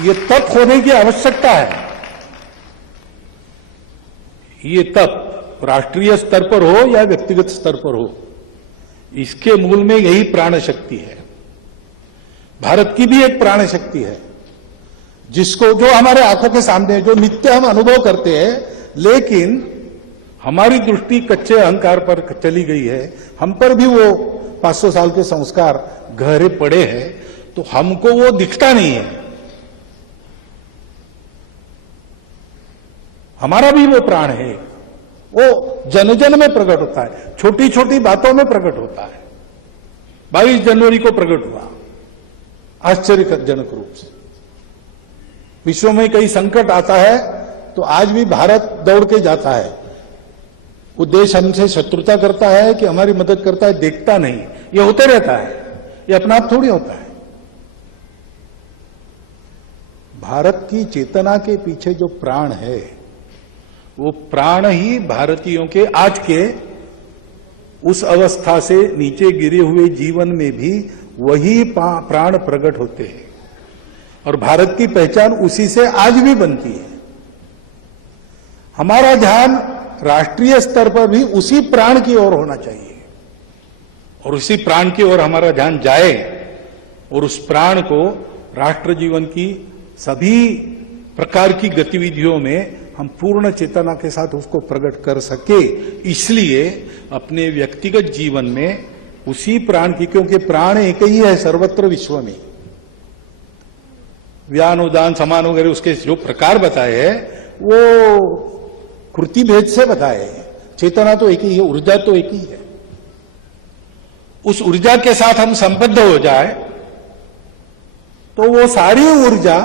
ये तप होने की आवश्यकता है। ये तप राष्ट्रीय स्तर पर हो या व्यक्तिगत स्तर पर हो, इसके मूल में यही प्राण शक्ति है। भारत की भी एक प्राण शक्ति है, जिसको जो हमारे आंखों के सामने, जो नित्य हम अनुभव करते हैं, लेकिन हमारी दृष्टि कच्चे अहंकार पर चली गई है। हम पर भी वो 500 साल के संस्कार गहरे पड़े हैं, तो हमको वो दिखता नहीं है। हमारा भी वो प्राण है, वो जन जन में प्रकट होता है, छोटी छोटी बातों में प्रकट होता है। 22 जनवरी को प्रकट हुआ आश्चर्यजनक रूप से। विश्व में कई संकट आता है तो आज भी भारत दौड़ के जाता है। वो देश हमसे शत्रुता करता है कि हमारी मदद करता है, देखता नहीं। ये होते रहता है, ये अपना आप थोड़ी होता है। भारत की चेतना के पीछे जो प्राण है, वो प्राण ही भारतीयों के आज के उस अवस्था से नीचे गिरे हुए जीवन में भी वही प्राण प्रकट होते हैं, और भारत की पहचान उसी से आज भी बनती है। हमारा ध्यान राष्ट्रीय स्तर पर भी उसी प्राण की ओर होना चाहिए, और उसी प्राण की ओर हमारा ध्यान जाए, और उस प्राण को राष्ट्र जीवन की सभी प्रकार की गतिविधियों में हम पूर्ण चेतना के साथ उसको प्रकट कर सके। इसलिए अपने व्यक्तिगत जीवन में उसी प्राण की, क्योंकि प्राण एक ही है सर्वत्र विश्व में। व्यान उदान समान वगैरह उसके जो प्रकार बताए हैं वो कृति भेद से बताए हैं। चेतना तो एक ही है, ऊर्जा तो एक ही है। उस ऊर्जा के साथ हम संबद्ध हो जाए तो वो सारी ऊर्जा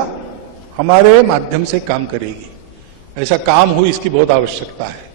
हमारे माध्यम से काम करेगी। ऐसा काम हो, इसकी बहुत आवश्यकता है।